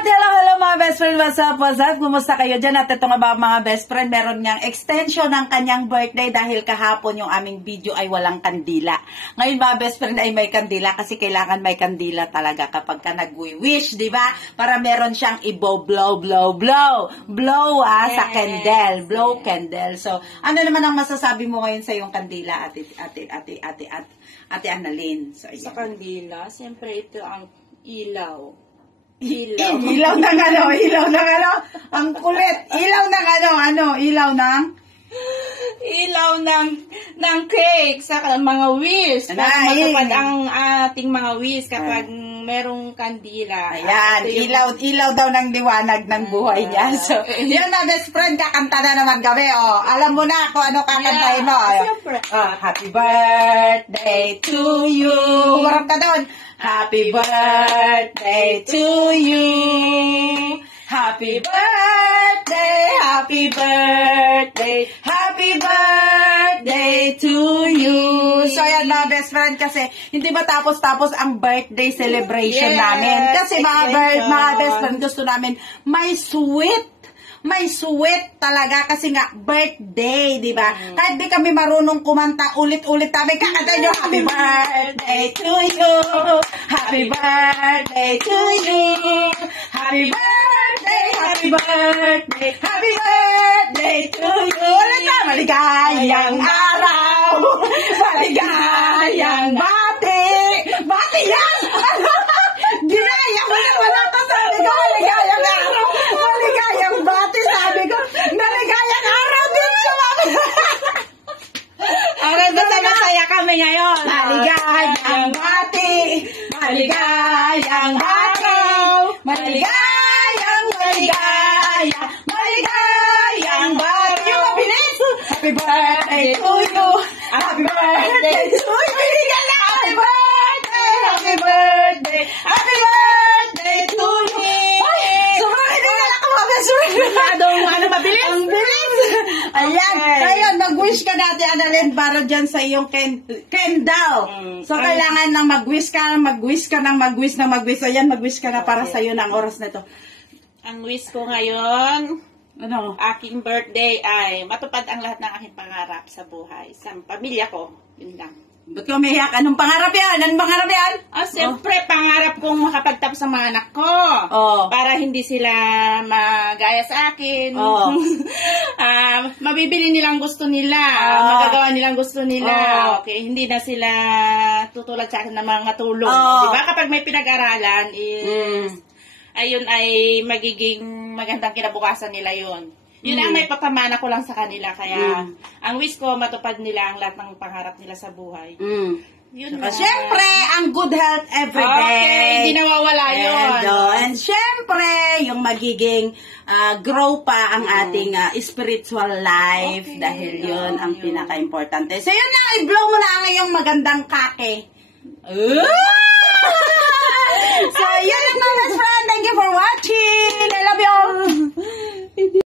Hello mga best friend, what's up? Kumusta kayo dyan? At ito nga ba mga best friend, meron niyang extension ng kanyang birthday dahil kahapon yung aming video ay walang kandila. Ngayon mga best friend ay may kandila kasi kailangan may kandila talaga kapag ka nag-wish, di ba? Para meron siyang blow sa candle, blow candle. So, ano naman ang masasabi mo ngayon sa yung kandila, Ate Annalyn? So, sa kandila, siyempre ito ang ilaw. Ilaw ng ano? Ang kulit. Ilaw ng cake sa mga wish. Para matupad ang ating mga wish kapag merong kandila. Ayan, ilaw daw ng liwanag ng buhay niya. So, yan na best friend, kakanta na naman kami. Oh, alam mo na kung ano kakantahin mo. Siyempre. Happy birthday to you. Warap ka doon. Happy birthday to you. Happy birthday, happy birthday, happy birthday to you. So, ayan mga best friend, kasi hindi ba tapos ang birthday celebration namin? Kasi mga best friend, gusto namin may sweet talaga kasi nga birthday, di ba? Kahit di kami marunong kumanta, ulit-ulit kami kakanta nyo, happy birthday to you, happy birthday to you, happy birthday, happy birthday, happy birthday to you. Ulit na, maligayang araw, maligayang bati yan! Ginaya mo na wala ka, sabi ko, maligayang araw, maligayang bati, sabi ko, maligayang araw din siya, mami. Aray, masaya kami ngayon. Maligayang bati, maligayang araw, maligayang bati. Yung mabilis! Happy birthday to you! Happy birthday to you! Bigyan na! Happy birthday! Happy birthday! Happy birthday to you! Sumunod na ako mga sumunod! Mabilis? Ang bilis! Ayan! Ngayon, mag-wish ka natin, Annalyn, para dyan sa iyong candle. So, kailangan nang mag-wish ka. Ayan, mag-wish ka na para sa iyo ng oras na ito. Ang wish ko ngayon, Ano? aking birthday ay matupad ang lahat ng aking pangarap sa buhay. Sa pamilya ko, yun lang. Ba't ka umiyak? Anong pangarap yan? Siyempre, pangarap kong makapagtapos ang mga anak ko. Para hindi sila magaya sa akin. Mabibili nilang gusto nila. Magagawa nilang gusto nila. Okay, hindi na sila tutulad sa akin ng mga tulong. Diba? Kapag may pinag-aralan, ayun ay magiging magandang kinabukasan nila yun. Yun ang may papamana ko lang sa kanila. Kaya, ang wish ko, matupad nila ang lahat ng pangarap nila sa buhay. Yun na. Siyempre, ang good health every day. Okay, hindi nawawala yun. And siyempre, yung magiging grow pa ang ating spiritual life. Dahil yun ang pinaka-importante. So, yun na, i-blow mo na ang iyong magandang kake. So, yun lang mga best friend. Thank you for watching. I love you all.